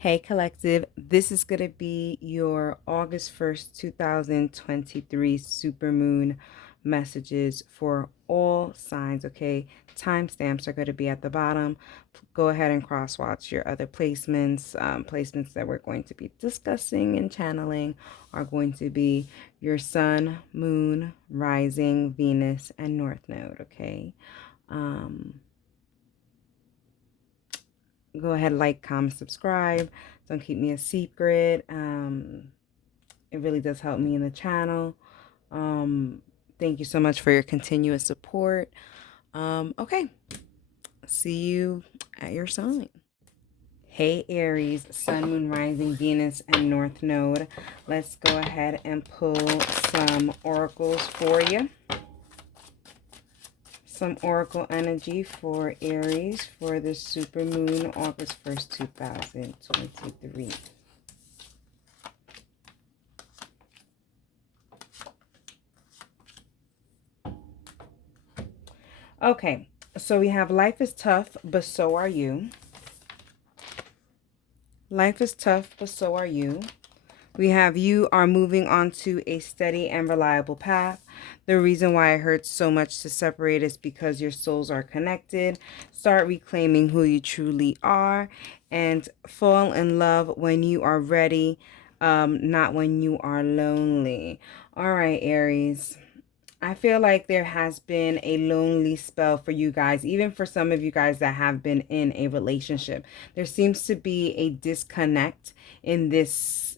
Hey collective, this is going to be your August 1st, 2023 supermoon messages for all signs, okay? Timestamps are going to be at the bottom. Go ahead and cross-watch your other placements. Placements that we're going to be discussing and channeling are going to be your sun, moon, rising, Venus, and north node, okay? Go ahead, like, comment, subscribe. Don't keep me a secret. It really does help me in the channel. Thank you so much for your continuous support. Okay, see you at your sign. Hey Aries, sun, moon, rising, Venus, and north node. Let's go ahead and pull some oracles for you. Some oracle energy for Aries for the supermoon, August 1st, 2023. Okay, so we have life is tough, but so are you. Life is tough, but so are you. We have you are moving onto a steady and reliable path. The reason why it hurts so much to separate is because your souls are connected. Start reclaiming who you truly are and fall in love when you are ready, not when you are lonely. All right, Aries. I feel like there has been a lonely spell for you guys, even for some of you guys that have been in a relationship. There seems to be a disconnect in this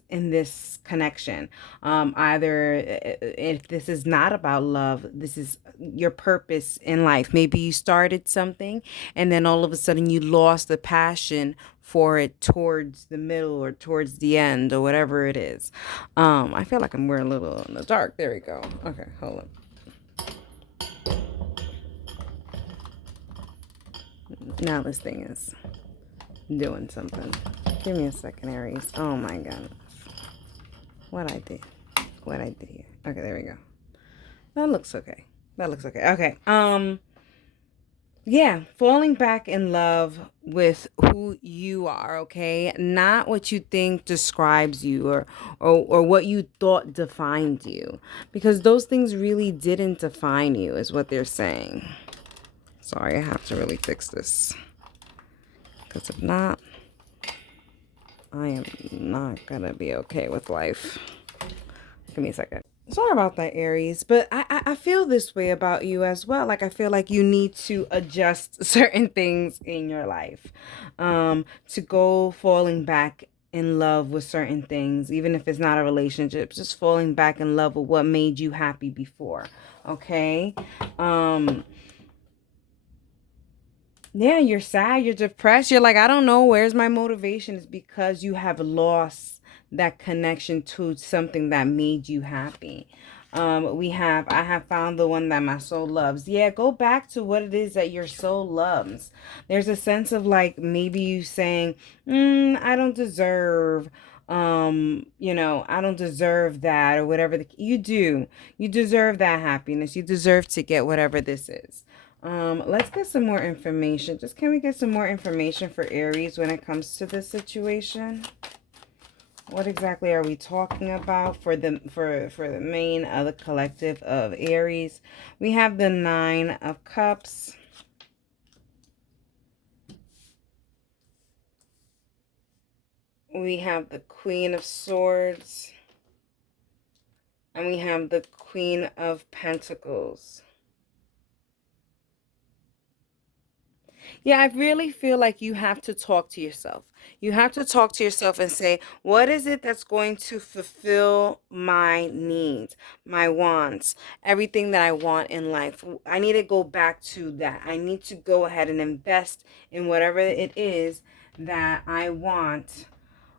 connection. Either if this is not about love, this is your purpose in life. Maybe you started something and then all of a sudden you lost the passion for it towards the middle or towards the end or whatever it is. I feel like I'm wearing a little in the dark. There we go. Okay, hold on. Now this thing is doing something. Give me a second, Aries. Oh my goodness. What I did here. Okay, there we go. That looks okay. Okay. Yeah, falling back in love with who you are, okay? Not what you think describes you or what you thought defined you. Because those things really didn't define you, is what they're saying. Sorry, I have to really fix this. Because if not, I am not going to be okay with life. Give me a second. Sorry about that, Aries. But I feel this way about you as well. Like, I feel like you need to adjust certain things in your life. To go falling back in love with certain things, even if it's not a relationship. Just falling back in love with what made you happy before. Okay? Yeah, you're sad, you're depressed. You're like, I don't know, where's my motivation? It's because you have lost that connection to something that made you happy. I have found the one that my soul loves. Yeah, go back to what it is that your soul loves. There's a sense of like maybe you saying, I don't deserve, I don't deserve that or whatever. You do. You deserve that happiness. You deserve to get whatever this is. Let's get some more information. Can we get some more information for Aries when it comes to this situation? What exactly are we talking about for the main of the collective of Aries? We have the 9 of Cups. We have the Queen of Swords. And we have the Queen of Pentacles. Yeah, I really feel like you have to talk to yourself. You have to talk to yourself and say, what is it that's going to fulfill my needs, my wants, everything that I want in life? I need to go back to that. I need to go ahead and invest in whatever it is that I want.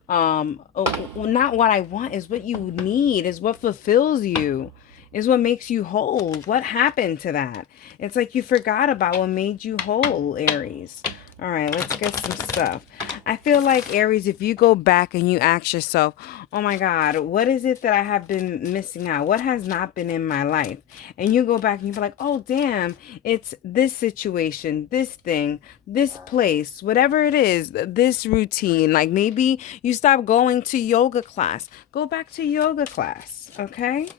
Not what I want, is what you need, is what fulfills you, is what makes you whole. What happened to that? It's like you forgot about what made you whole, Aries. All right, let's get some stuff. I feel like, Aries, if you go back and you ask yourself, oh my God, what is it that I have been missing out? What has not been in my life? And you go back and you be like, oh, damn, it's this situation, this thing, this place, whatever it is, this routine. Like maybe you stop going to yoga class. Go back to yoga class, okay?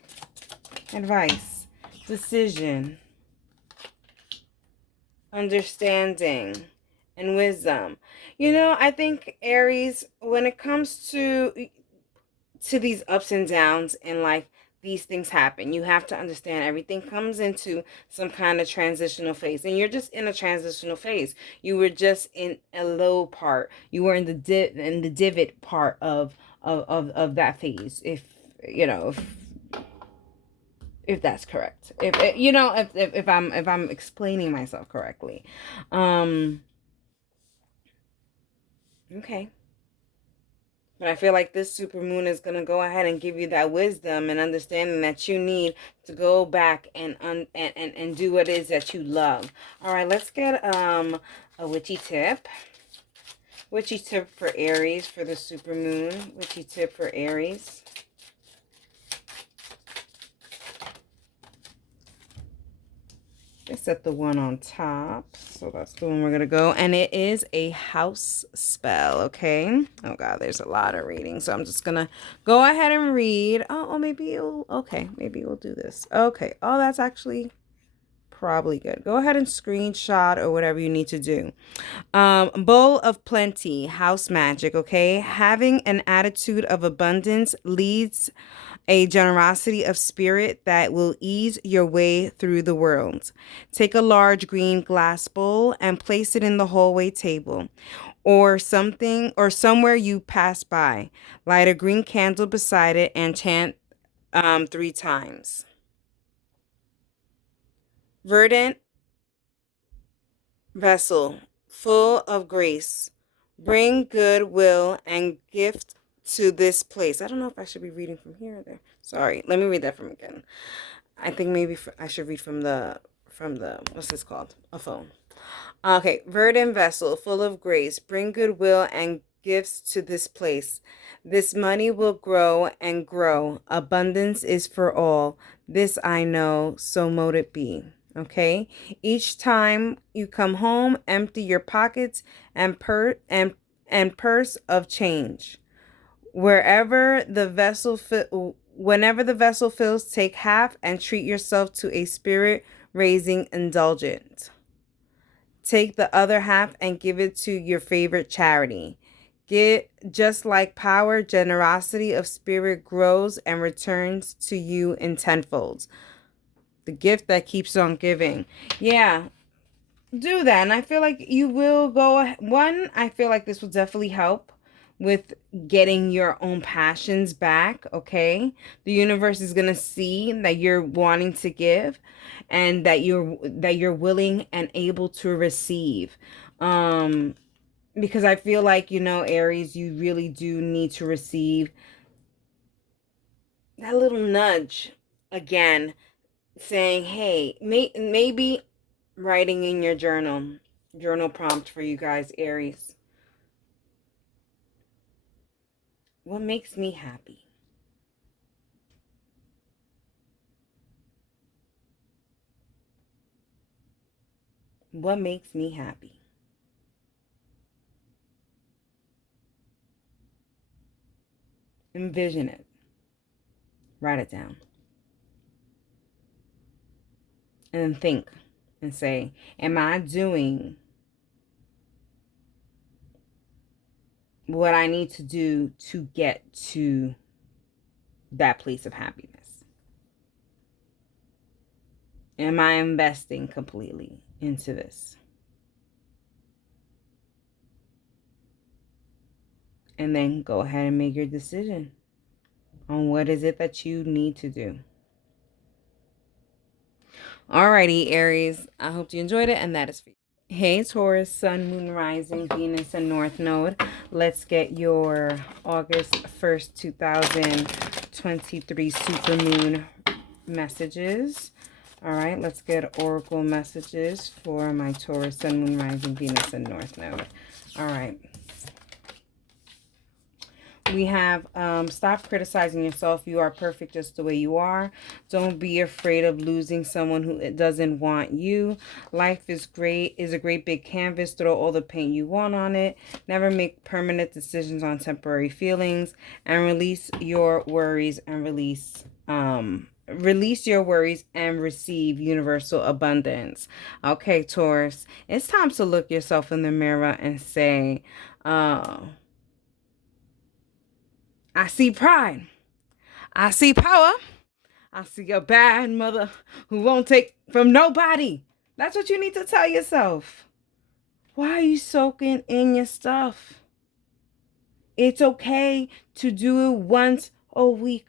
Advice, decision, understanding, and wisdom. You know, I think, Aries, when it comes to these ups and downs in life, these things happen. You have to understand everything comes into some kind of transitional phase, and you're just in a transitional phase. You were just in a low part. You were in the divot part of that phase. If you know, if that's correct. If you know, if I'm explaining myself correctly. Okay. But I feel like this super moon is going to go ahead and give you that wisdom and understanding that you need to go back and do what it is that you love. All right, let's get a witchy tip. Witchy tip for Aries for the super moon. Witchy tip for Aries. I set the one on top, so that's the one we're gonna go, and it is a house spell. Okay, oh god, there's a lot of reading, so I'm just gonna go ahead and read. Oh, maybe it'll, okay, maybe we'll do this. Okay, oh, that's actually probably good. Go ahead and screenshot or whatever you need to do. Bowl of plenty, house magic. Okay, having an attitude of abundance leads a generosity of spirit that will ease your way through the world. Take a large green glass bowl and place it in the hallway table or something or somewhere you pass by. Light a green candle beside it and chant 3 times. Verdant vessel, full of grace, bring goodwill and gift to this place. I don't know if I should be reading from here or there. Sorry, let me read that from again. I think maybe I should read from the what's this called? A phone. Okay, verdant vessel, full of grace, bring goodwill and gifts to this place. This money will grow and grow. Abundance is for all. This I know, so mote it be. Okay? Each time you come home, empty your pockets and purse of change. Whenever the vessel fills, take half and treat yourself to a spirit-raising indulgence. Take the other half and give it to your favorite charity. Just like power, generosity of spirit grows and returns to you in tenfolds. The gift that keeps on giving. Yeah, do that. And I feel like you will go. One, I feel like this will definitely help with getting your own passions back. Okay, the universe is gonna see that you're wanting to give and that you're willing and able to receive. Because I feel like, you know, Aries, you really do need to receive that little nudge again, saying, hey, maybe writing in your journal prompt for you guys, Aries. What makes me happy? What makes me happy? Envision it. Write it down. And then think and say, am I doing what I need to do to get to that place of happiness? Am I investing completely into this? And then go ahead and make your decision on what is it that you need to do. Alrighty, Aries, I hope you enjoyed it, and that is for you. Hey, Taurus, Sun, Moon, Rising, Venus, and North Node. Let's get your August 1st, 2023 Supermoon messages. All right, let's get oracle messages for my Taurus, Sun, Moon, Rising, Venus, and North Node. All right. We have stop criticizing yourself. You are perfect just the way you are. Don't be afraid of losing someone who doesn't want you. Life is a great big canvas. Throw all the paint you want on it. Never make permanent decisions on temporary feelings, and release your worries and release your worries and receive universal abundance. Okay, Taurus, it's time to look yourself in the mirror and say, I see pride. I see power. I see a bad mother who won't take from nobody. That's what you need to tell yourself. Why are you soaking in your stuff? It's okay to do it once a week.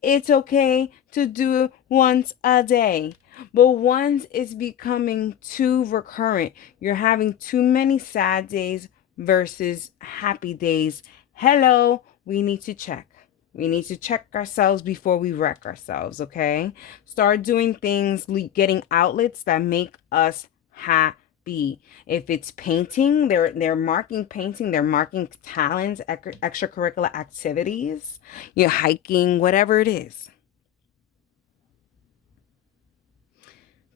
It's okay to do it once a day. But once it's becoming too recurrent, you're having too many sad days versus happy days. Hello, we need to check. We need to check ourselves before we wreck ourselves, okay? Start doing things, getting outlets that make us happy. If it's painting, they're marking painting, they're marking talents, extracurricular activities, hiking, whatever it is.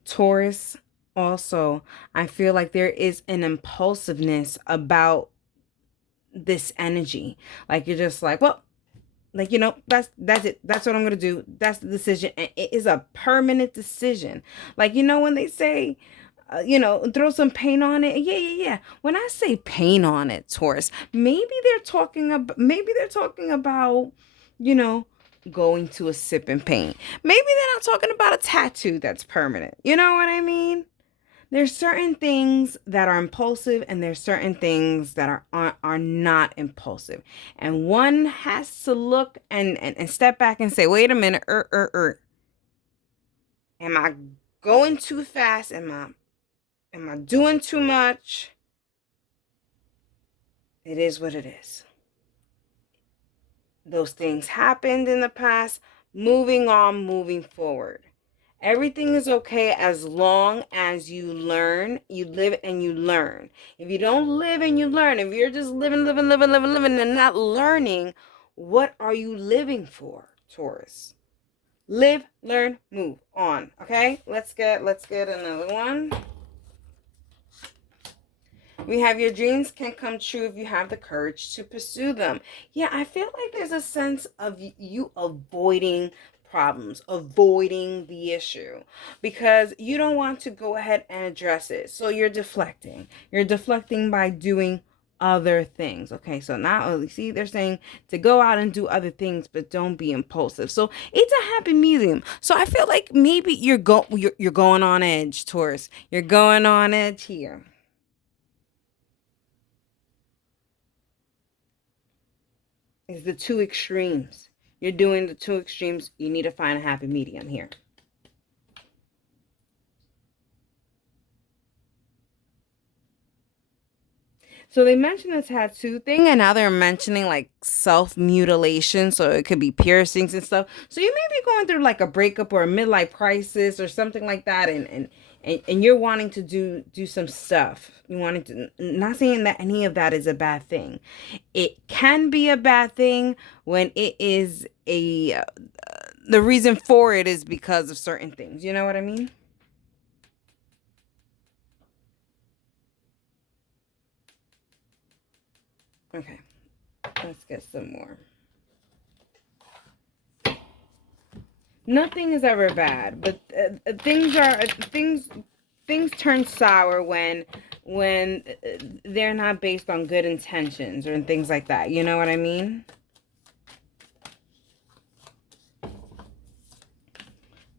Taurus, also, I feel like there is an impulsiveness about this energy. Like you're just like, well, like, that's it. That's what I'm going to do. That's the decision. And it is a permanent decision. Like, when they say, throw some paint on it. Yeah. When I say paint on it, Taurus, maybe they're talking about, going to a sip and paint. Maybe they're not talking about a tattoo that's permanent. You know what I mean? There's certain things that are impulsive and there's certain things that are not impulsive. And one has to look and step back and say, wait a minute, am I going too fast? Am I doing too much? It is what it is. Those things happened in the past. Moving on, moving forward. Everything is okay as long as you learn, you live and you learn. If you don't live and you learn, if you're just living and not learning, what are you living for, Taurus? Live, learn, move on. Okay? Let's get another one. We have your dreams can come true if you have the courage to pursue them. Yeah, I feel like there's a sense of you avoiding problems, avoiding the issue because you don't want to go ahead and address it. So you're deflecting. You're deflecting by doing other things. Okay, so now see they're saying to go out and do other things, but don't be impulsive. So it's a happy medium. So I feel like maybe you're going on edge, Taurus. You're going on edge here. Is the two extremes. You're doing the two extremes. You need to find a happy medium here. So they mentioned the tattoo thing, and now they're mentioning like self-mutilation. So it could be piercings and stuff. So you may be going through like a breakup or a midlife crisis or something like that, and you're wanting to do some stuff. You wanting to, not saying that any of that is a bad thing. It can be a bad thing when it is the reason for it is because of certain things. You know what I mean? Okay, let's get some more. Nothing is ever bad, but things turn sour when they're not based on good intentions or things like that. You know what I mean?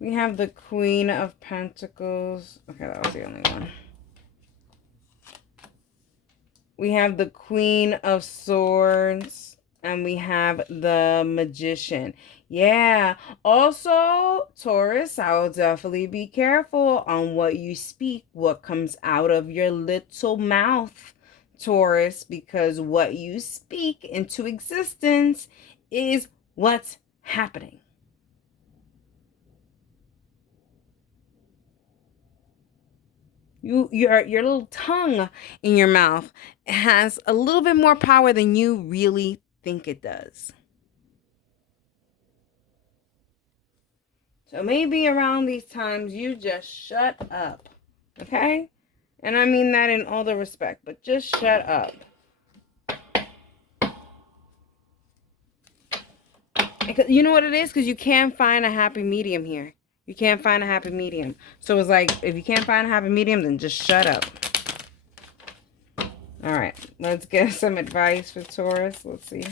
We have the Queen of Pentacles. Okay, that was the only one. We have the Queen of Swords. And we have the Magician. Yeah. Also, Taurus, I will definitely be careful on what you speak, what comes out of your little mouth, Taurus, because what you speak into existence is what's happening. Your little tongue in your mouth has a little bit more power than you really think it does. So maybe around these times you just shut up. Okay? And I mean that in all the respect, but just shut up. Because you know what it is? Because you can't find a happy medium here. You can't find a happy medium. So it's like, if you can't find a happy medium, then just shut up. All right, let's get some advice for Taurus. Let's see.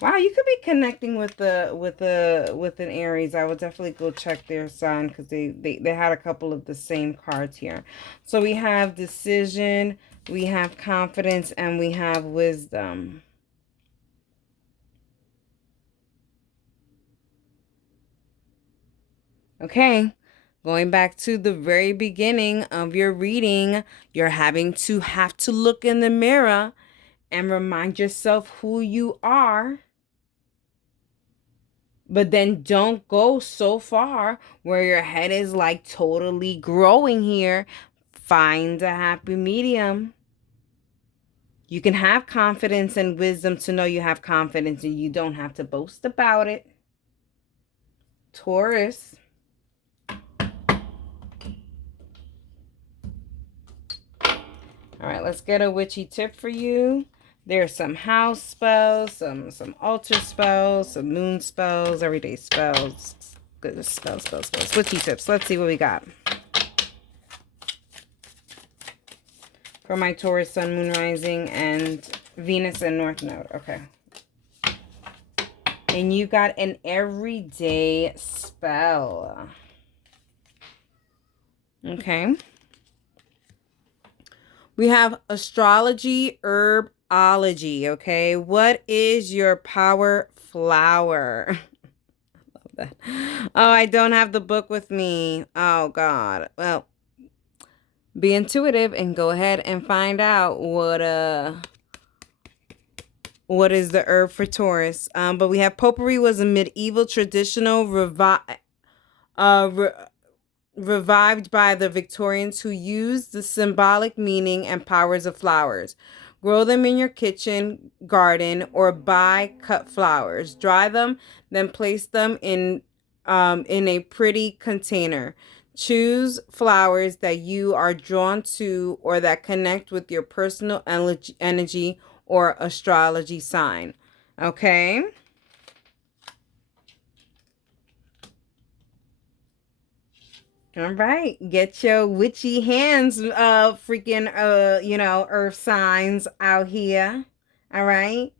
Wow, you could be connecting with an Aries. I would definitely go check their sign because they had a couple of the same cards here. So we have decision, we have confidence, and we have wisdom. Okay, going back to the very beginning of your reading, you're having to look in the mirror and remind yourself who you are. But then don't go so far where your head is like totally growing here. Find a happy medium. You can have confidence and wisdom to know you have confidence and you don't have to boast about it. Taurus. All right, let's get a witchy tip for you. There's some house spells, some altar spells, some moon spells, everyday spells. Good spells. Witchy tips. Let's see what we got. For my Taurus, Sun, Moon, Rising, and Venus and North Node. Okay. And you got an everyday spell. Okay. We have astrology, herbology. Okay. What is your power flower? Love that. Oh, I don't have the book with me. Oh, God. Well, be intuitive and go ahead and find out what is the herb for Taurus. But we have potpourri was a medieval traditional revived by the Victorians who used the symbolic meaning and powers of flowers. Grow them in your kitchen garden or buy cut flowers. Dry them, then place them in a pretty container. Choose flowers that you are drawn to or that connect with your personal energy or astrology sign. Okay? All right. Get your witchy hands, freaking, earth signs out here. All right?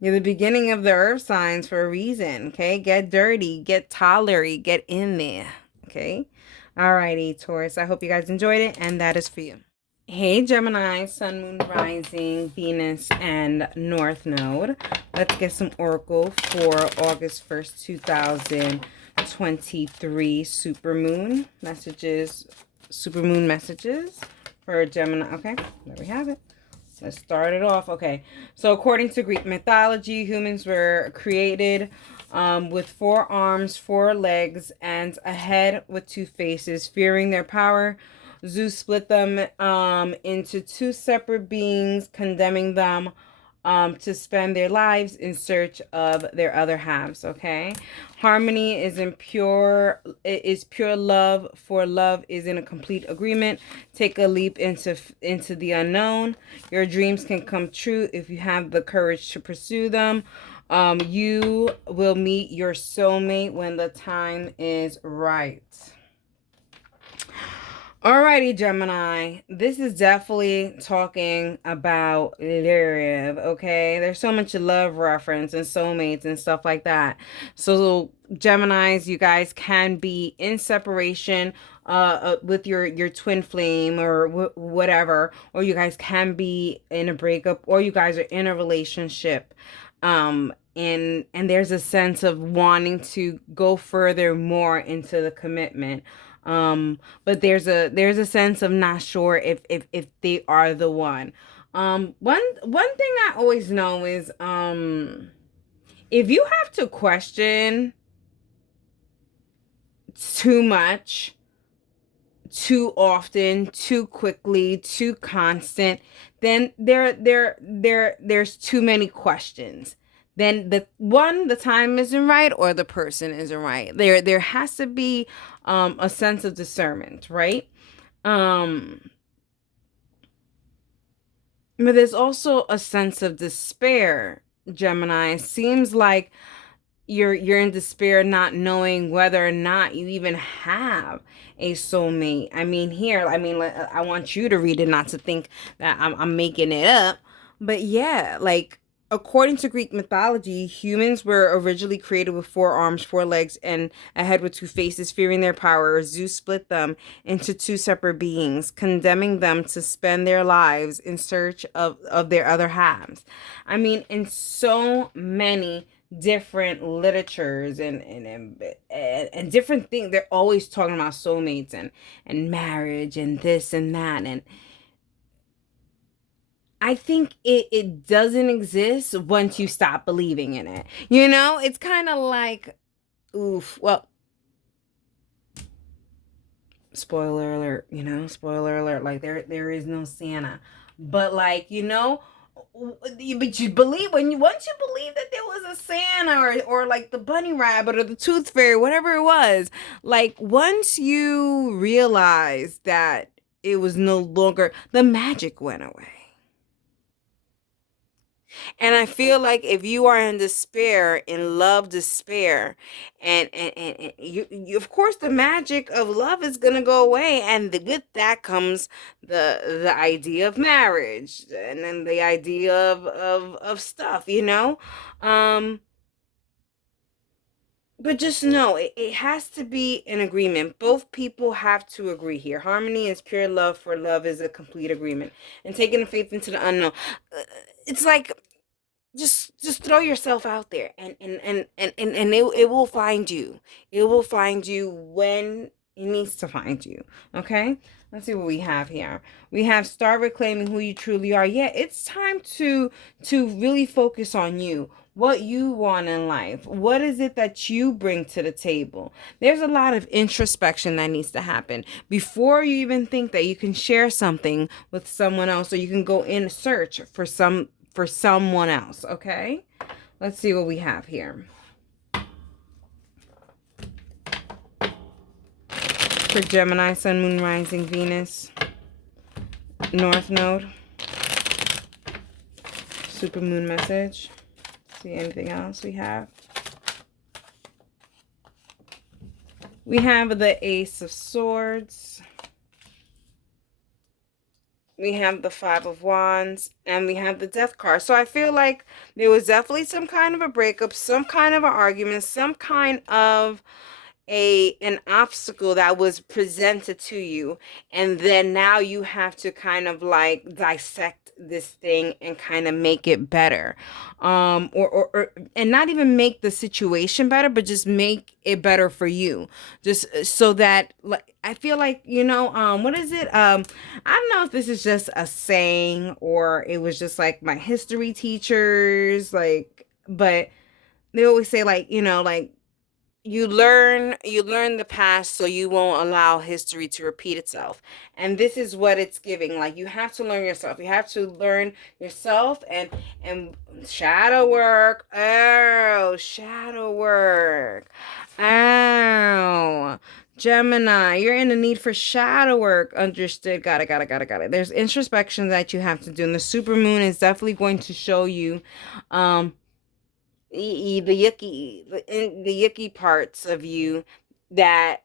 You're the beginning of the earth signs for a reason. Okay? Get dirty, get tolerant, get in there. Okay? All righty, Taurus. I hope you guys enjoyed it, and that is for you. Hey, Gemini, Sun, Moon, Rising, Venus, and North Node. Let's get some oracle for August 1st, 2023 Supermoon messages. Supermoon messages for Gemini. Okay, there we have it. Let's start it off. Okay, so according to Greek mythology, humans were created with 4 arms, 4 legs, and a head with 2 faces. Fearing their power, Zeus split them into 2 separate beings, condemning them to spend their lives in search of their other halves. Okay, harmony is pure love, for love is in a complete agreement. Take a leap into the unknown. Your dreams can come true if you have the courage to pursue them. You will meet your soulmate when the time is right. Alrighty, Gemini. This is definitely talking about love, okay? There's so much love reference and soulmates and stuff like that. So, Geminis, you guys can be in separation with your twin flame or whatever, or you guys can be in a breakup, or you guys are in a relationship. And there's a sense of wanting to go further more into the commitment. But there's a sense of not sure if they are the one. One thing I always know is if you have to question too much, too often, too quickly, too constant, then there's too many questions. Then the time isn't right or the person isn't right. There has to be a sense of discernment, right? Um but there's also a sense of despair, Gemini. It seems like you're in despair, not knowing whether or not you even have a soulmate. I mean, here, I mean, I want you to read it, not to think that I'm making it up. But yeah, like, according to Greek mythology, humans were originally created with four arms, four legs, and a head with two faces. Fearing their power, Zeus split them into two separate beings, condemning them to spend their lives in search of their other halves. I mean, in so many different literatures and different things, they're always talking about soulmates and marriage and this and that. And I think it doesn't exist once you stop believing in it. It's kind of like, oof, well, spoiler alert, spoiler alert, like there is no Santa. But like, but you believe, once you believe that there was a Santa, or like the bunny rabbit or the tooth fairy, whatever it was, like once you realize that it was no longer, the magic went away. And I feel like if you are in despair, in love despair, and you, of course, the magic of love is gonna go away, and with that comes the idea of marriage, and then the idea of stuff, um. But just know it has to be an agreement. Both people have to agree here. Harmony is pure love, for love is a complete agreement. And taking the faith into the unknown. It's like, just throw yourself out there, and it will find you. It will find you when it needs to find you. Okay, let's see what we have here. We have start reclaiming who you truly are. Yeah, it's time to really focus on you, what you want in life. What is it that you bring to the table? There's a lot of introspection that needs to happen before you even think that you can share something with someone else, or you can go in search for someone else. Okay, let's see what we have here. For Gemini, Sun, Moon, Rising, Venus, North Node, Supermoon message. See anything else we have? We have the Ace of Swords. We have the Five of Wands, and we have the Death card. So I feel like there was definitely some kind of a breakup, some kind of an argument, some kind of an obstacle that was presented to you, and then now you have to kind of like dissect this thing and kind of make it better, or and not even make the situation better, but just make it better for you, just so that, like, I feel like, what is it, I don't know if this is just a saying or it was just like my history teachers, like, but they always say, like, like, you learn the past so you won't allow history to repeat itself. And this is what it's giving. Like, you have to learn yourself. You have to learn yourself, and shadow work. Oh, shadow work. Oh, Gemini, you're in the need for shadow work. Understood. Got it. There's introspection that you have to do. And the super moon is definitely going to show you the yucky parts of you that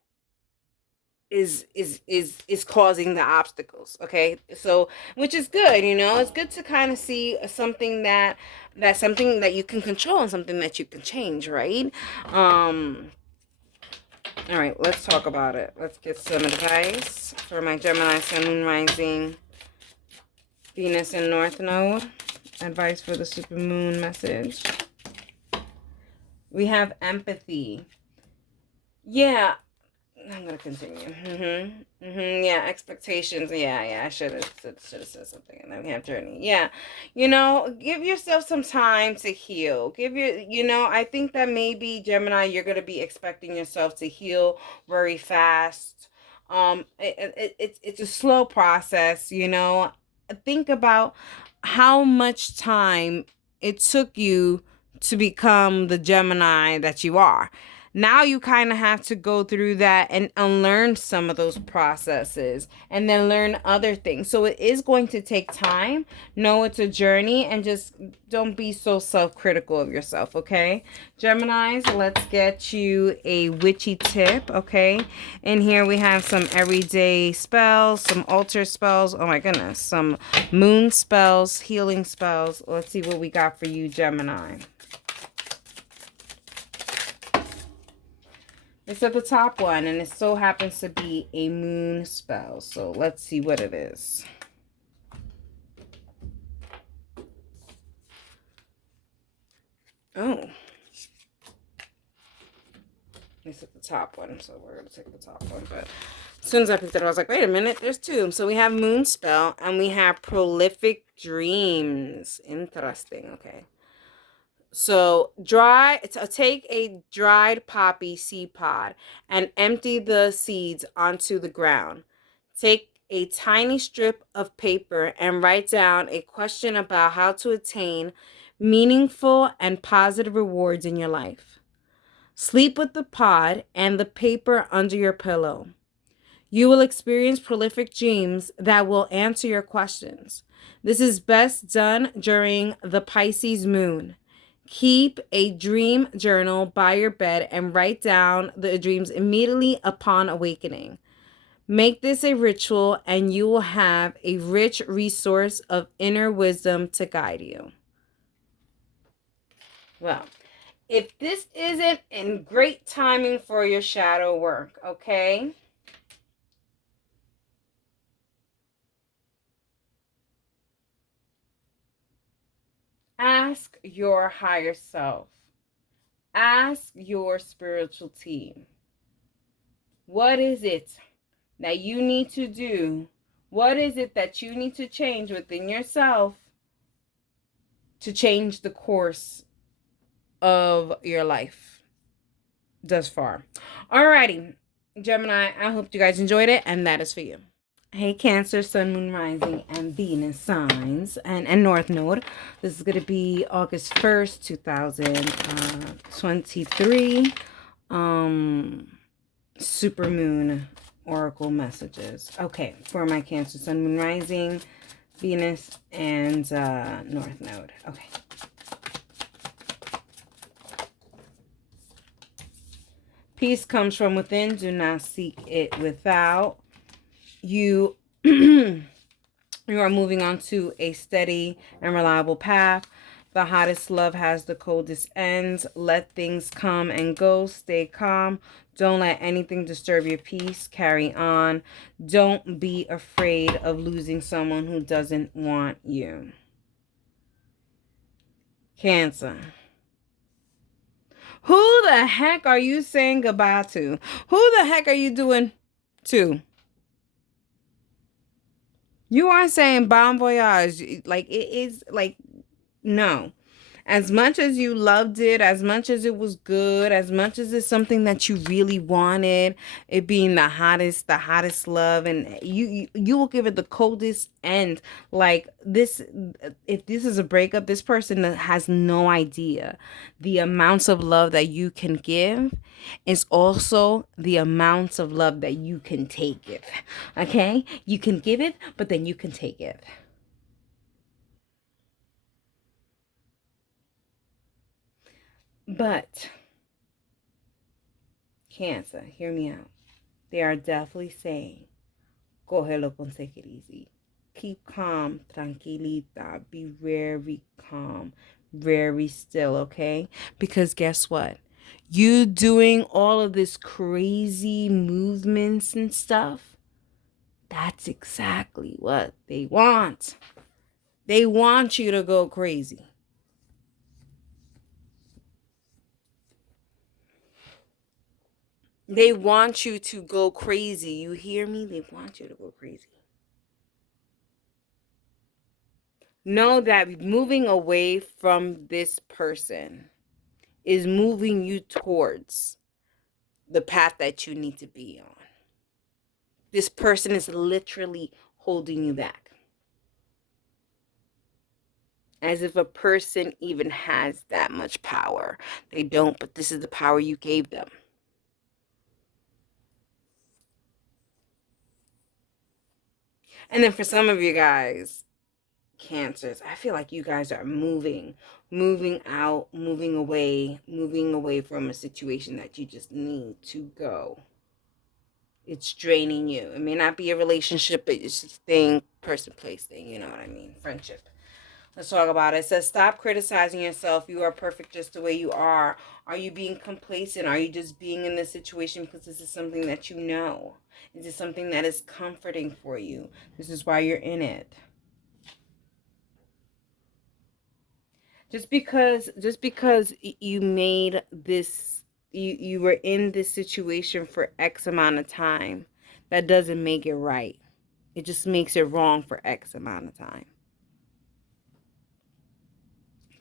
is causing the obstacles. Okay, so, which is good. It's good to kind of see something that you can control and something that you can change, right? All right, let's talk about it. Let's get some advice for my Gemini, Sun, Moon, Rising, Venus, and North Node. Advice for the super moon message. We have empathy. Yeah, I'm gonna continue. Yeah, expectations. Yeah. I should have said something. And then we have journey. Yeah, give yourself some time to heal. I think that maybe, Gemini, you're gonna be expecting yourself to heal very fast. It's a slow process, you know. Think about how much time it took you to become the Gemini that you are. Now you kind of have to go through that and unlearn some of those processes and then learn other things. So it is going to take time. Know it's a journey, and just don't be so self-critical of yourself, okay? Geminis, let's get you a witchy tip, okay? In here we have some everyday spells, some altar spells. Oh my goodness, some moon spells, healing spells. Let's see what we got for you, Gemini. It's at the top one, and it so happens to be a moon spell. So let's see what it is. Oh. It's at the top one, so we're going to take the top one. But as soon as I picked it up, I was like, wait a minute, there's two. So we have moon spell, and we have prolific dreams. Interesting, okay. So take a dried poppy seed pod and empty the seeds onto the ground. Take a tiny strip of paper and write down a question about how to attain meaningful and positive rewards in your life. Sleep with the pod and the paper under your pillow. You will experience prolific dreams that will answer your questions. This is best done during the Pisces moon. Keep a dream journal by your bed and write down the dreams immediately upon awakening. Make this a ritual, and you will have a rich resource of inner wisdom to guide you. Well, if this isn't in great timing for your shadow work, okay? Ask your higher self. Ask your spiritual team. What is it that you need to do? What is it that you need to change within yourself to change the course of your life thus far? Alrighty, Gemini, I hope you guys enjoyed it, and that is for you. Hey, Cancer, Sun, Moon, Rising, and Venus signs, and North Node. This is going to be August 1st, 2023. Supermoon Oracle messages. Okay, for my Cancer, Sun, Moon, Rising, Venus, and North Node. Okay. Peace comes from within. Do not seek it without. You are moving on to a steady and reliable path. The hottest love has the coldest ends. Let things come and go. Stay calm. Don't let anything disturb your peace. Carry on. Don't be afraid of losing someone who doesn't want you. Cancer. Who the heck are you saying goodbye to? Who the heck are you doing to? You are saying bon voyage. Like, it is like, no. As much as you loved it, as much as it was good, as much as it's something that you really wanted, it being the hottest love, and you will give it the coldest end. Like this, if this is a breakup, this person has no idea the amounts of love that you can give is also the amounts of love that you can take it. Okay? You can give it, but then you can take it. But Cancer, hear me out. They are definitely saying, cógelo con take it easy. Keep calm, tranquilita. Be very calm, very still, okay? Because guess what? You doing all of this crazy movements and stuff, that's exactly what they want. They want you to go crazy. They want you to go crazy. You hear me? They want you to go crazy. Know that moving away from this person is moving you towards the path that you need to be on. this person is literally holding you back. As if a person even has that much power. They don't, but this is the power you gave them. And then for some of you guys, Cancers, I feel like you guys are moving out, moving away from a situation that you just need to go. It's draining you. It may not be a relationship, but it's just thing, person, place thing. You know what I mean? Friendship. Let's talk about it. It says, stop criticizing yourself. You are perfect just the way you are. Are you being complacent? Are you just being in this situation because this is something that you know? Is this something that is comforting for you? This is why you're in it. Just because you made this, you were in this situation for X amount of time, that doesn't make it right. It just makes it wrong for X amount of time.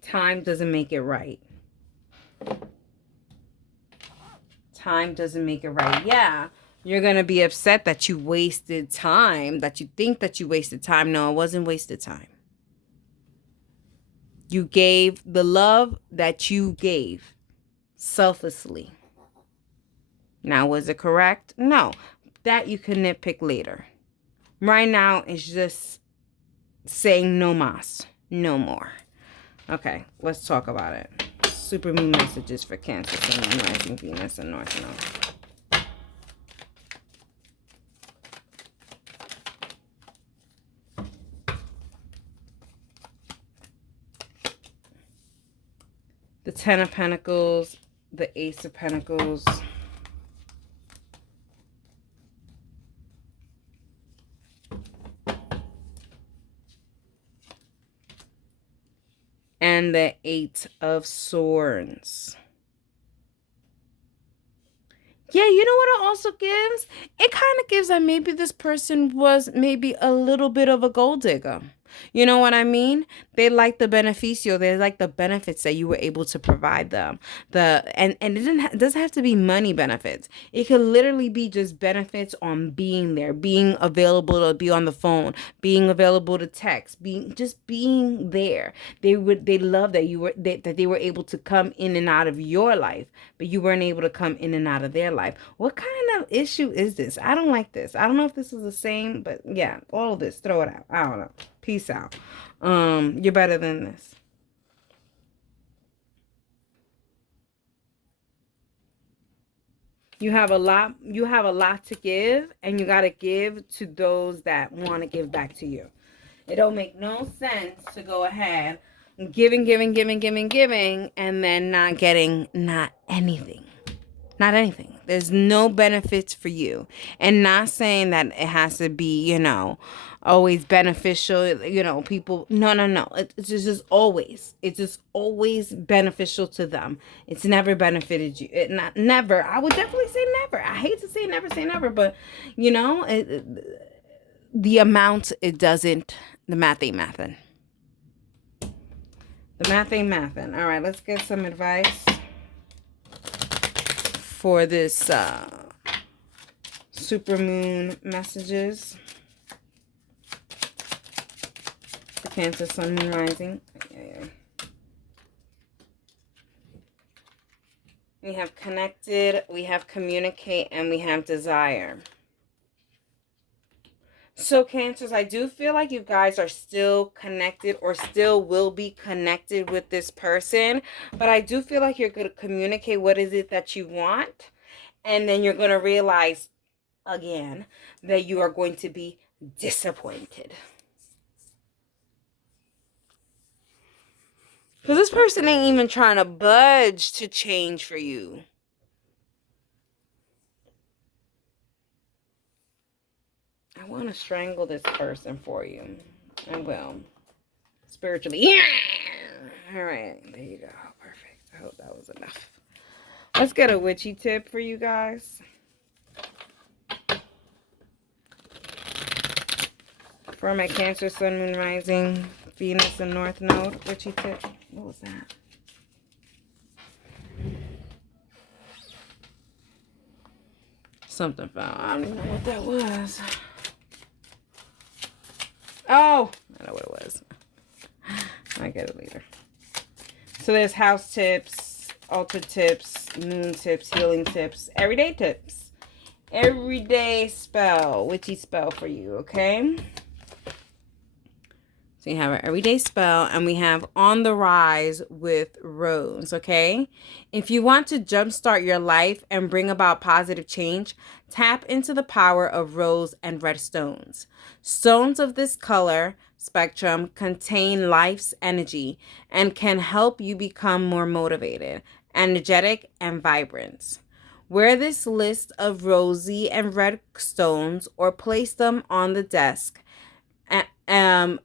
Time doesn't make it right. Time doesn't make it right. Yeah, you're going to be upset that you wasted time, that you think that you wasted time. No, it wasn't wasted time. You gave the love that you gave selflessly. Now, was it correct? No. That you can nitpick later. Right now, it's just saying no mas. No more. Okay, let's talk about it. Supermoon messages for Cancer, Sun, Moon, Rising, Venus, and North Node. The Ten of Pentacles, the Ace of Pentacles, and the Eight of Swords. Yeah, you know what it also gives? It kind of gives that maybe this person was maybe a little bit of a gold digger. You know what I mean? They like the beneficio. They like the benefits that you were able to provide them. And it doesn't have to be money benefits. It could literally be just benefits on being there, being available to be on the phone, being available to text, being there. They love that that they were able to come in and out of your life, but you weren't able to come in and out of their life. What kind of issue is this? I don't like this. I don't know if this is the same, but yeah, all of this, throw it out. I don't know. Peace out. You're better than this. You have a lot to give, and you got to give to those that want to give back to you. It don't make no sense to go ahead giving, and then not getting anything. Not anything. There's no benefits for you. And not saying that it has to be, always beneficial, people. No. It's just always. It's just always beneficial to them. It's never benefited you. Never. I would definitely say never. I hate to say never, but, the amount, it doesn't, the math ain't mathin'. The math ain't mathin'. All right, let's get some advice for this supermoon messages for Cancer, Sun, Moon, Rising. We have connected, we have communicate, and we have desire. So Cancers, I do feel like you guys are still connected or still will be connected with this person. But I do feel like you're going to communicate what is it that you want. And then you're going to realize, again, that you are going to be disappointed. Because this person ain't even trying to budge to change for you. I want to strangle this person for you. I will. Spiritually. Yeah! All right. There you go. Perfect. I hope that was enough. Let's get a witchy tip for you guys. For my Cancer, Sun, Moon, Rising, Venus, and North Node. Witchy tip. What was that? Something fell. I don't even know what that was. Oh, I know what it was. I get it later. So there's house tips, altar tips, moon tips, healing tips, everyday tips. Everyday spell, witchy spell for you, okay? So you have our everyday spell, and we have on the rise with Rose, okay? If you want to jumpstart your life and bring about positive change, tap into the power of rose and red stones. Stones of this color spectrum contain life's energy and can help you become more motivated, energetic, and vibrant. Wear this list of rosy and red stones or place them on the desk and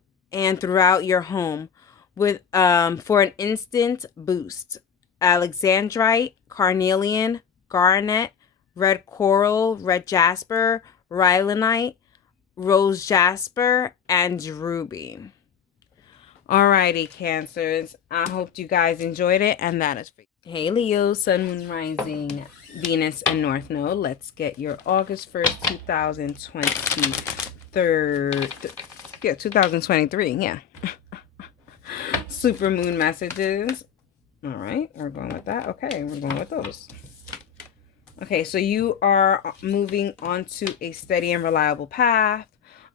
throughout your home with for an instant boost. Alexandrite, carnelian, garnet, red coral, red jasper, rhylanite, rose jasper, and ruby. Alrighty, Cancers. I hope you guys enjoyed it, and that is for you. Hey, Leo, Sun, Moon, Rising, Venus, and North Node. Let's get your August 1st, 2023. Yeah, 2023. Yeah. Supermoon messages. All right, we're going with that. Okay, we're going with those. Okay, so you are moving onto a steady and reliable path.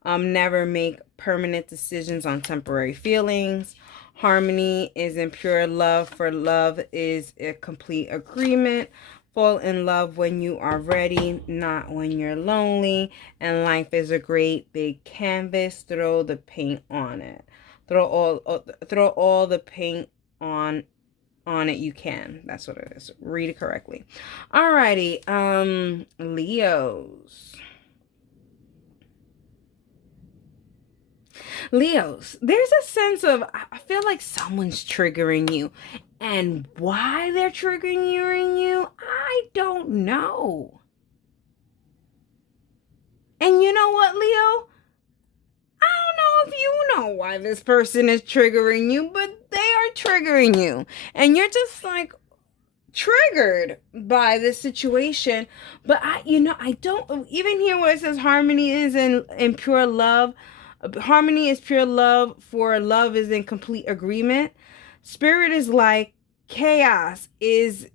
Never make permanent decisions on temporary feelings. Harmony is in pure love, for love is a complete agreement. Fall in love when you are ready, not when you're lonely. And life is a great big canvas. Throw the paint on it. Throw all the paint on it you can. That's what it is. Read it correctly. Alrighty, Leos, there's a sense of, I feel like someone's triggering you. And why they're triggering you, I don't know. And you know what, Leo? I don't know if you know why this person is triggering you, but they are triggering you. And you're just like triggered by this situation. But I don't even hear where it says harmony is in pure love. Harmony is pure love, for love is in complete agreement. Spirit is like chaos is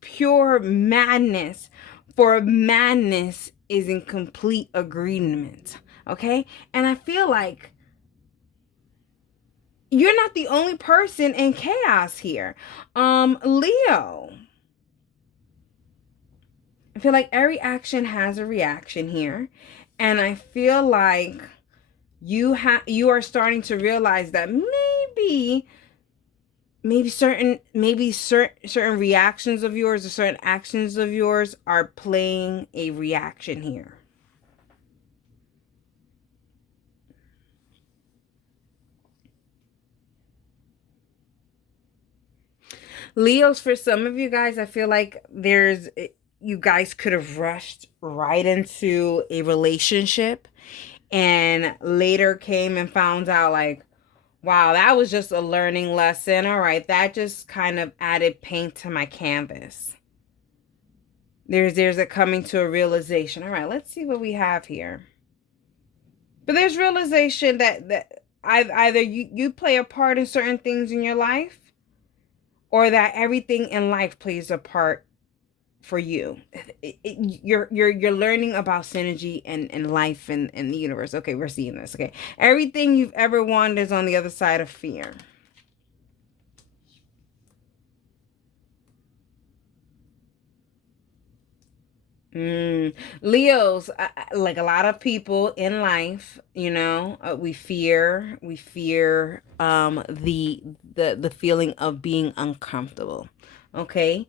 pure madness, for madness is in complete agreement. Okay? And I feel like you're not the only person in chaos here. Leo, I feel like every action has a reaction here. And I feel like you are starting to realize that maybe certain reactions of yours or certain actions of yours are playing a reaction here. Leos, for some of you guys, I feel like you guys could have rushed right into a relationship and later came and found out like, wow, that was just a learning lesson. All right, that just kind of added paint to my canvas. There's a coming to a realization. All right, let's see what we have here. But there's realization that either you play a part in certain things in your life, or that everything in life plays a part for you. You're learning about synergy and life and the universe. Okay, we're seeing this. Okay, everything you've ever wanted is on the other side of fear. Leos, like a lot of people in life, we fear the feeling of being uncomfortable. Okay,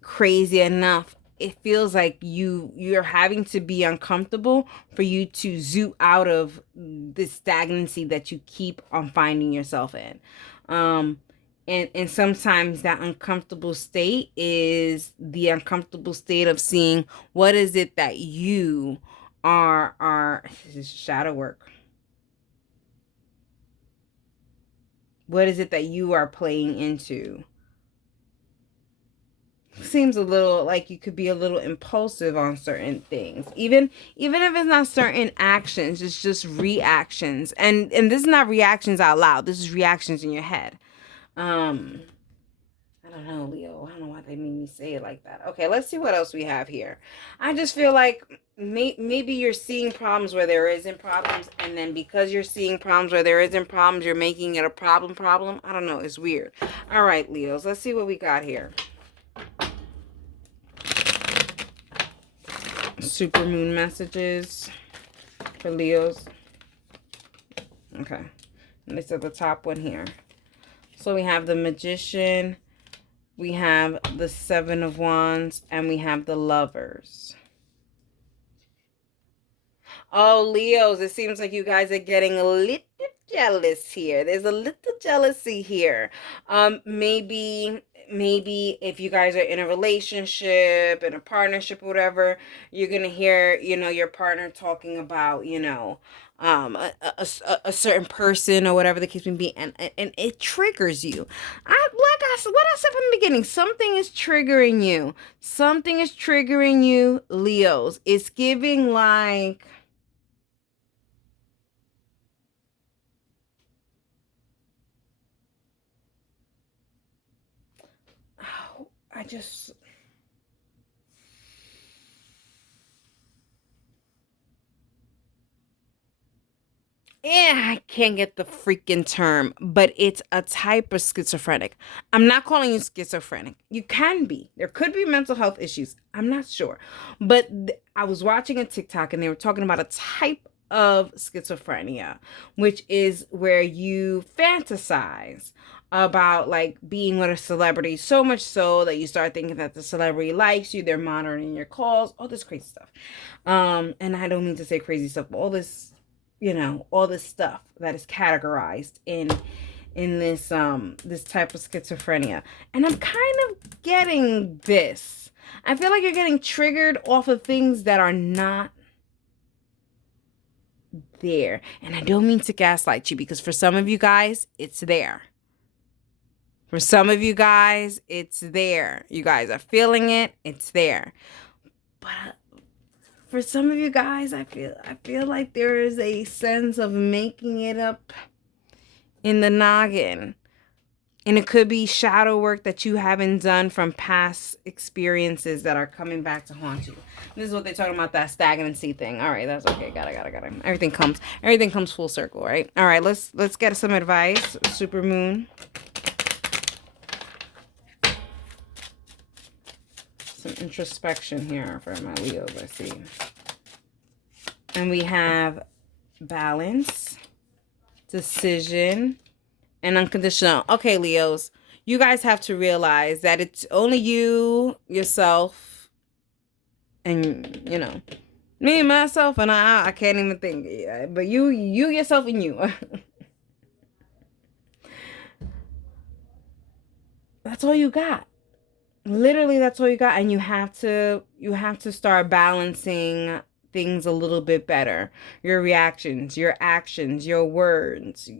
crazy enough, it feels like you're having to be uncomfortable for you to zoom out of the stagnancy that you keep on finding yourself in. And sometimes that uncomfortable state is the uncomfortable state of seeing what is it that you are this is shadow work. What is it that you are playing into? seems a little like you could be a little impulsive on certain things. Even if it's not certain actions, it's just reactions. And this is not reactions out loud. This is reactions in your head. I don't know, Leo. I don't know why they made me say it like that. Okay, let's see what else we have here. I just feel like maybe you're seeing problems where there isn't problems, and then because you're seeing problems where there isn't problems, you're making it a problem. I don't know. It's weird. All right, Leos. Let's see what we got here. Supermoon messages for Leos. Okay. And it's at the top one here. So we have the Magician. We have the Seven of Wands, and we have the Lovers. Oh, Leos, it seems like you guys are getting a little jealous here. There's a little jealousy here. Maybe if you guys are in a relationship, in a partnership, whatever, you're going to hear, your partner talking about, a certain person or whatever the case may be, and it triggers you. What I said from the beginning, something is triggering you. Something is triggering you, Leos. It's giving like, I can't get the freaking term, but it's a type of schizophrenic. I'm not calling you schizophrenic. You can be. There could be mental health issues. I'm not sure. But I was watching a TikTok and they were talking about a type of schizophrenia, which is where you fantasize about like being with a celebrity so much so that you start thinking that the celebrity likes you, they're monitoring your calls, all this crazy stuff. And I don't mean to say crazy stuff, but all this stuff that is categorized in this type of schizophrenia. And I'm kind of getting this. I feel like you're getting triggered off of things that are not there. And I don't mean to gaslight you, because for some of you guys, it's there. For some of you guys, it's there. You guys are feeling it. It's there. But for some of you guys, I feel like there is a sense of making it up in the noggin. And it could be shadow work that you haven't done from past experiences that are coming back to haunt you. This is what they're talking about, that stagnancy thing. All right, that's okay. Got it. Everything comes full circle, right? All right, let's get some advice. Supermoon. Some introspection here for my Leos, I see. And we have balance, decision, and unconditional. Okay, Leos, you guys have to realize that it's only you, yourself, and, me, myself, and I can't even think. But you, yourself, and you. That's all you got. Literally, that's all you got. And you have to start balancing things a little bit better. Your reactions, your actions, your words,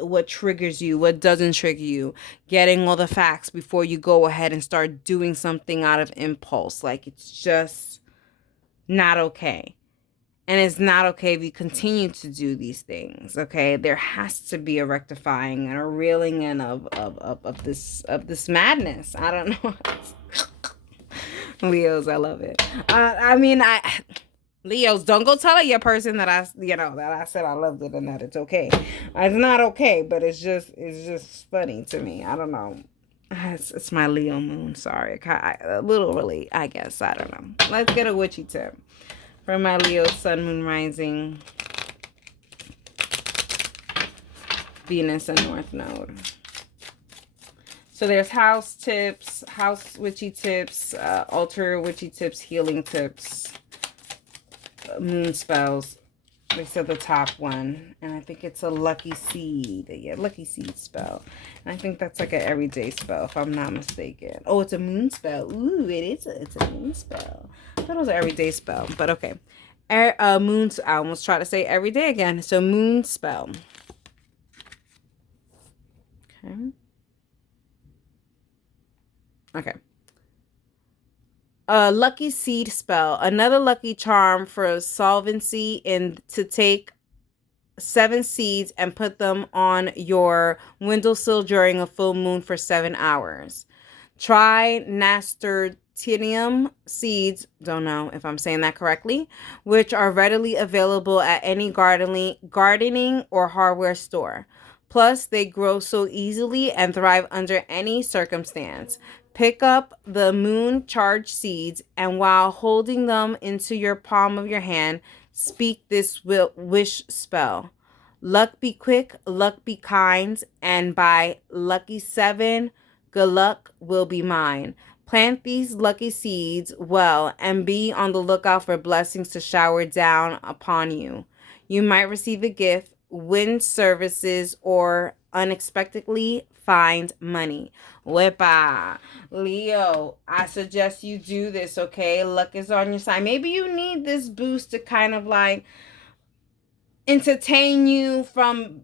what triggers you, what doesn't trigger you, getting all the facts before you go ahead and start doing something out of impulse. Like, it's just not okay. And it's not okay if you continue to do these things, okay? There has to be a rectifying and a reeling in of this madness. I don't know. Leos, I love it. Leos, don't go tell your person that I said I loved it and that it's okay. It's not okay, but it's just funny to me. I don't know. It's my Leo moon. Sorry, literally, I guess. I don't know. Let's get a witchy tip for my Leo sun, moon, rising, Venus, and North Node. So there's house tips, house witchy tips, altar witchy tips, healing tips, moon spells. They said the top one, and I think it's a lucky seed. Yeah, lucky seed spell. And I think that's like an everyday spell, if I'm not mistaken. Oh, it's a moon spell. Ooh, it's a moon spell. I thought it was an everyday spell, but okay. Moon. I almost tried to say everyday again. So moon spell. Okay. A lucky seed spell, another lucky charm for solvency, in to take 7 seeds and put them on your windowsill during a full moon for 7 hours. Try nasturtium seeds, don't know if I'm saying that correctly, which are readily available at any gardening or hardware store. Plus, they grow so easily and thrive under any circumstance. Pick up the moon charged seeds, and while holding them into your palm of your hand, speak this wish spell. Luck be quick, luck be kind, and by lucky 7, good luck will be mine. Plant these lucky seeds well and be on the lookout for blessings to shower down upon you. You might receive a gift, win services, or unexpectedly find money. Wepa. Leo, I suggest you do this, okay? Luck is on your side. Maybe you need this boost to kind of like entertain you from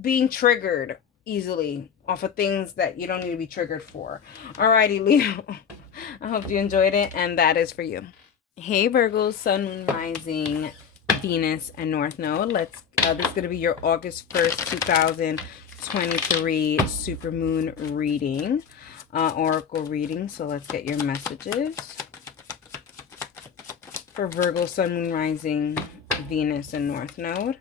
being triggered easily off of things that you don't need to be triggered for. Alrighty, Leo. I hope you enjoyed it, and that is for you. Hey, Virgo, Sun, Moon, Rising, Venus, and North Node. This is going to be your August 1st, 2023 Supermoon reading, Oracle reading. So let's get your messages for Virgo, Sun, Moon, Rising, Venus, and North Node.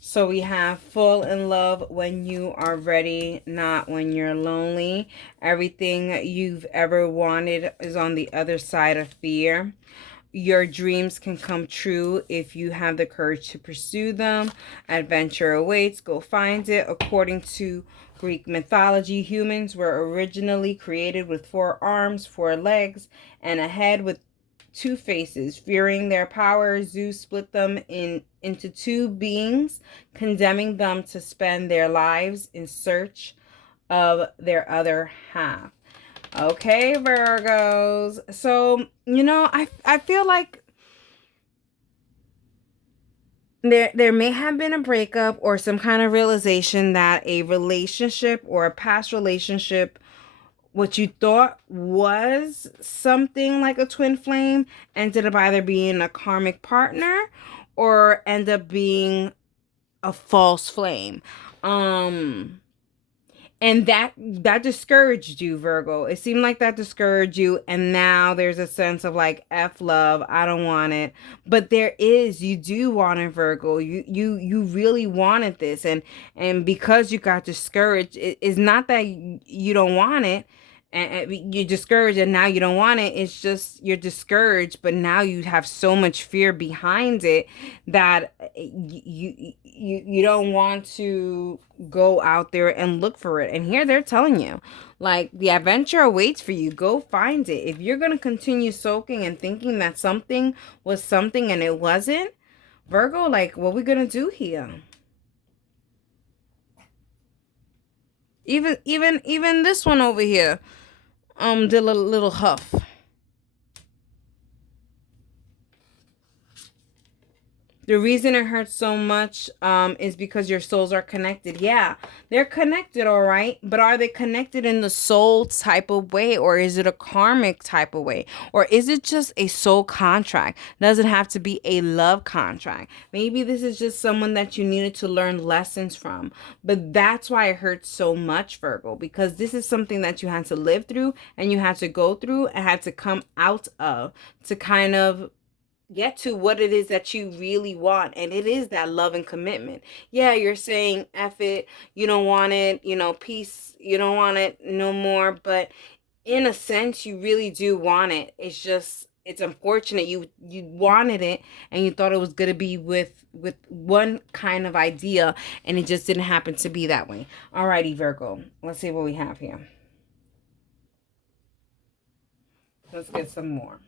So we have fall in love when you are ready, not when you're lonely. Everything you've ever wanted is on the other side of fear. Your dreams can come true if you have the courage to pursue them. Adventure awaits. Go find it. According to Greek mythology, humans were originally created with 4 arms, 4 legs, and a head with 2 faces. Fearing their power, Zeus split them into 2 beings, condemning them to spend their lives in search of their other half. Okay, Virgos. So, I feel like there may have been a breakup or some kind of realization that a relationship or a past relationship, what you thought was something like a twin flame, ended up either being a karmic partner or end up being a false flame. And that discouraged you, Virgo. It seemed like that discouraged you, and now there's a sense of like, F love, I don't want it. But you do want it, Virgo. You really wanted this, and because you got discouraged, it's not that you don't want it, and you're discouraged and now you don't want it. It's just you're discouraged, but now you have so much fear behind it that you don't want to go out there and look for it. And here they're telling you, like, the adventure awaits for you. Go find it. If you're going to continue soaking and thinking that something was something and it wasn't, Virgo, like, what we going to do here? Even this one over here did a little huff. The reason it hurts so much is because your souls are connected. Yeah, they're connected, all right. But are they connected in the soul type of way, or is it a karmic type of way? Or is it just a soul contract? Doesn't have to be a love contract. Maybe this is just someone that you needed to learn lessons from. But that's why it hurts so much, Virgo, because this is something that you had to live through and you had to go through and had to come out of to kind of get to what it is that you really want. And it is that love and commitment. Yeah, you're saying F it, you don't want it, peace, you don't want it no more. But in a sense, you really do want it. It's just, it's unfortunate you wanted it and you thought it was going to be with one kind of idea, and it just didn't happen to be that way. Alrighty, Virgo, let's see what we have here. Let's get some more.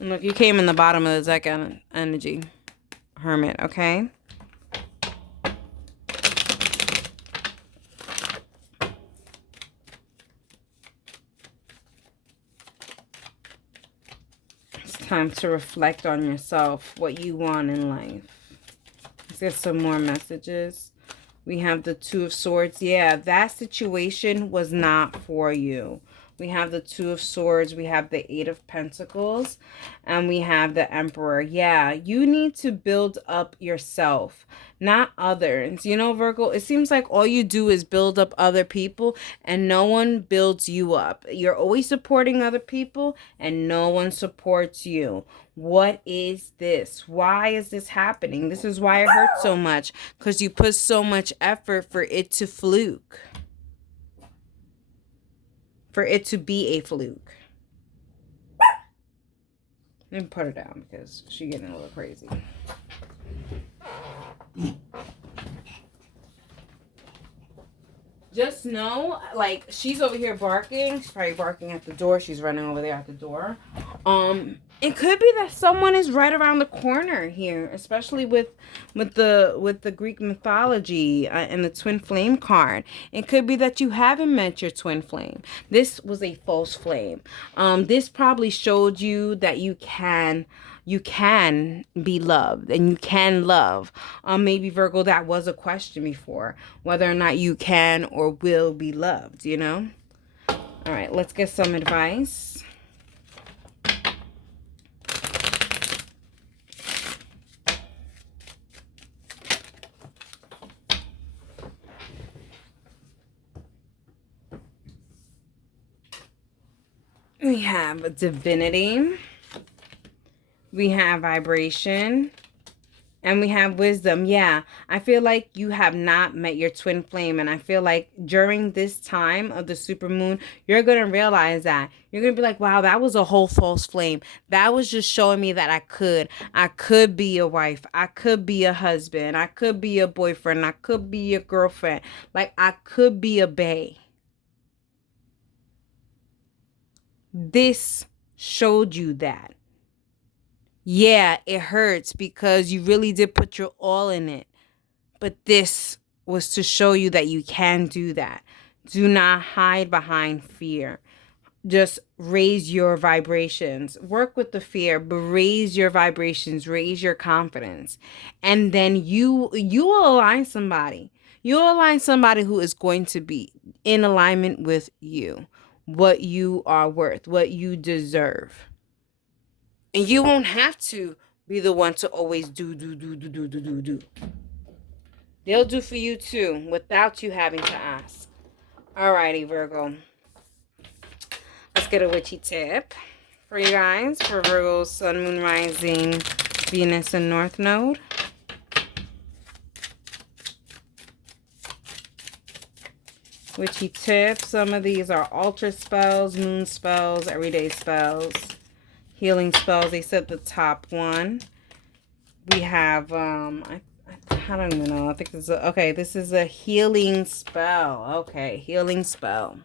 Look, you came in the bottom of the deck energy, Hermit, okay? Let's Time to reflect on yourself, what you want in life. Let's get some more messages. We have the Two of Swords. Yeah, that situation was not for you. We have the Two of Swords. We have the Eight of Pentacles. And we have the Emperor. Yeah, you need to build up yourself, not others. You know, Virgo, it seems like all you do is build up other people and no one builds you up. You're always supporting other people and no one supports you. What is this? Why is this happening? This is why it hurts so much, because you put so much effort for it to fluke. For it to be a fluke. Let me put her down because she's getting a little crazy. Just know, like, she's over here barking. She's probably barking at the door. She's running over there at the door. It could be that someone is right around the corner here, especially with the Greek mythology and the twin flame card. It could be that you haven't met your twin flame. This was a false flame. This probably showed you that you can be loved and you can love. Maybe, Virgo, that was a question before, whether or not you can or will be loved, you know? All right, let's get some advice. We have divinity. We have vibration. And we have wisdom. Yeah, I feel like you have not met your twin flame. And I feel like during this time of the supermoon, you're going to realize that. You're going to be like, wow, that was a whole false flame. That was just showing me that I could be a wife. I could be a husband. I could be a boyfriend. I could be a girlfriend. Like, I could be a bae. This showed you that. Yeah, it hurts because you really did put your all in it. But this was to show you that you can do that. Do not hide behind fear. Just raise your vibrations. Work with the fear, but raise your vibrations, raise your confidence. And then you will align somebody. You'll align somebody who is going to be in alignment with you. What you are worth, what you deserve. And you won't have to be the one to always do. They'll do for you too, without you having to ask. Alrighty, Virgo. Let's get a witchy tip for you guys. For Virgo's Sun, Moon, Rising, Venus, and North Node. Witchy tip. Some of these are altar spells, moon spells, everyday spells. Healing spells, they said the top one. We have, I don't even know. I think this is okay, this is a healing spell. Okay, healing spell.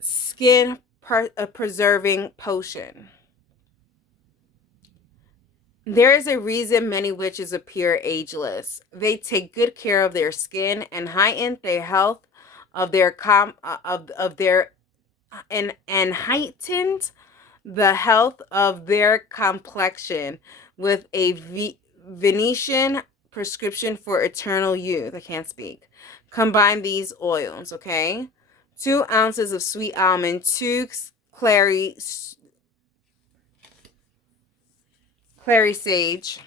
Skin preserving potion. There is a reason many witches appear ageless. They take good care of their skin and heighten the health of their and heightened the health of their complexion with a Venetian prescription for eternal youth. I can't speak. Combine these oils, okay? 2 ounces of sweet almond, 2 clary sage,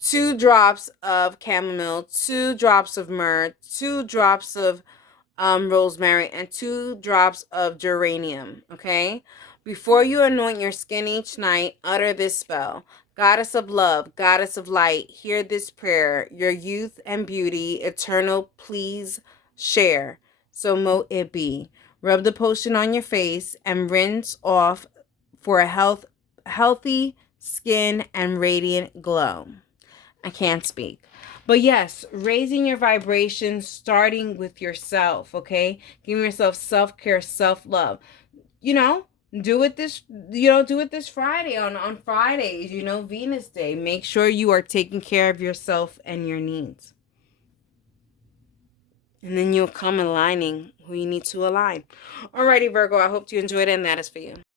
2 drops of chamomile, 2 drops of myrrh, 2 drops of rosemary, and 2 drops of geranium, okay? Before you anoint your skin each night, utter this spell. Goddess of love, goddess of light, hear this prayer. Your youth and beauty, eternal, please share. So mote it be. Rub the potion on your face and rinse off for a healthy skin and radiant glow. I can't speak. But yes, raising your vibrations, starting with yourself, okay? Giving yourself self-care, self-love. You know, do it this Friday on Fridays, Venus Day. Make sure you are taking care of yourself and your needs. And then you'll come aligning who you need to align. Alrighty, Virgo, I hope you enjoyed it, and that is for you.